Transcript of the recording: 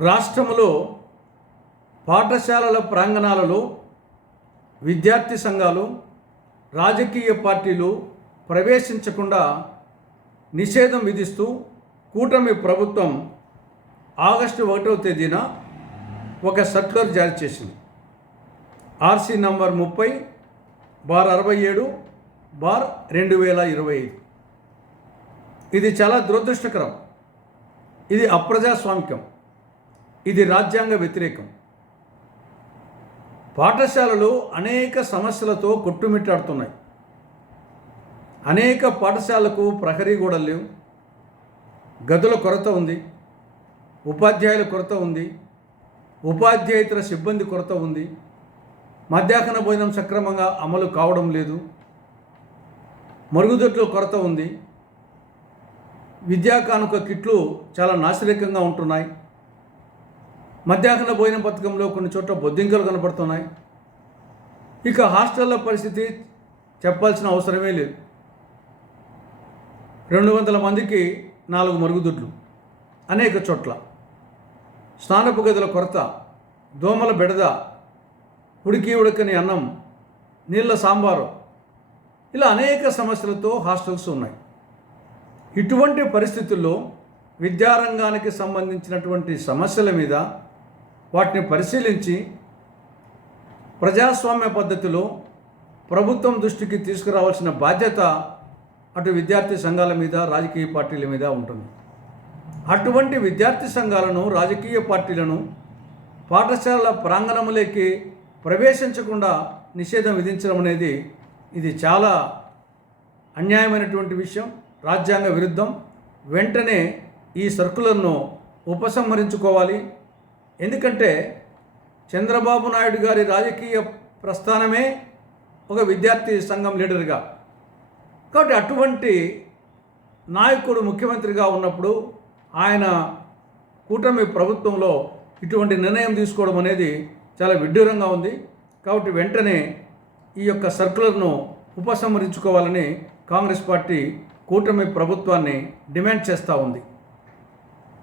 రాష్ట్రంలో పాఠశాలల ప్రాంగణాలలో విద్యార్థి సంఘాలు రాజకీయ పార్టీలు ప్రవేశించకుండా నిషేధం విధిస్తూ కూటమి ప్రభుత్వం ఆగస్టు ఒకటవ తేదీన ఒక సర్క్యులర్ జారీ చేసింది. ఆర్సీ నంబర్ ముప్పై బార్ అరవై ఏడు బార్ రెండు వేల ఇరవై ఐదు. ఇది చాలా దురదృష్టకరం. ఇది అప్రజాస్వామికం ఇది రాజ్యాంగ వ్యతిరేకం. పాఠశాలలు అనేక సమస్యలతో కొట్టుమిట్టాడుతున్నాయి. అనేక పాఠశాలకు ప్రహరీ గోడలు లేవు. గదుల కొరత ఉంది. ఉపాధ్యాయుల కొరత ఉంది. ఉపాధ్యాయేతర సిబ్బంది కొరత ఉంది. మధ్యాహ్న భోజనం సక్రమంగా అమలు కావడం లేదు. మరుగుదొడ్ల కొరత ఉంది. విద్యా కానుక కిట్లు చాలా నాశరికంగా ఉంటున్నాయి. మధ్యాహ్న భోజన పథకంలో కొన్ని చోట్ల బొద్దింకలు కనపడుతున్నాయి. ఇక హాస్టళ్ళ పరిస్థితి చెప్పాల్సిన అవసరమే లేదు. రెండు వందల మందికి నాలుగు మరుగుదొడ్లు. అనేక చోట్ల. స్నానపు గదుల కొరత దోమల బెడద ఉడికి ఉడకని అన్నం నీళ్ళ సాంబారు ఇలా అనేక సమస్యలతో హాస్టల్స్ ఉన్నాయి. ఇటువంటి పరిస్థితుల్లో విద్యారంగానికి సంబంధించినటువంటి సమస్యల మీద వాటిని పరిశీలించి ప్రజాస్వామ్య పద్ధతిలో ప్రభుత్వం దృష్టికి తీసుకురావాల్సిన బాధ్యత అటు విద్యార్థి సంఘాల మీద రాజకీయ పార్టీల మీద ఉంటుంది. అటువంటి విద్యార్థి సంఘాలను రాజకీయ పార్టీలను పాఠశాలల ప్రాంగణములోకి ప్రవేశించకుండా నిషేధం విధించడం అనేది ఇది చాలా అన్యాయమైనటువంటి విషయం. రాజ్యాంగ విరుద్ధం. వెంటనే ఈ సర్కులర్ను ఉపసంహరించుకోవాలి. ఎందుకంటే చంద్రబాబు నాయుడు గారి రాజకీయ ప్రస్థానమే ఒక విద్యార్థి సంఘం లీడర్గా. కాబట్టి అటువంటి నాయకుడు ముఖ్యమంత్రిగా ఉన్నప్పుడు ఆయన కూటమి ప్రభుత్వంలో ఇటువంటి నిర్ణయం తీసుకోవడం అనేది చాలా విడ్డూరంగా ఉంది. కాబట్టి వెంటనే ఈ యొక్క సర్కులర్ను ఉపసంహరించుకోవాలని కాంగ్రెస్ పార్టీ కూటమి ప్రభుత్వాన్ని డిమాండ్ చేస్తూ ఉంది.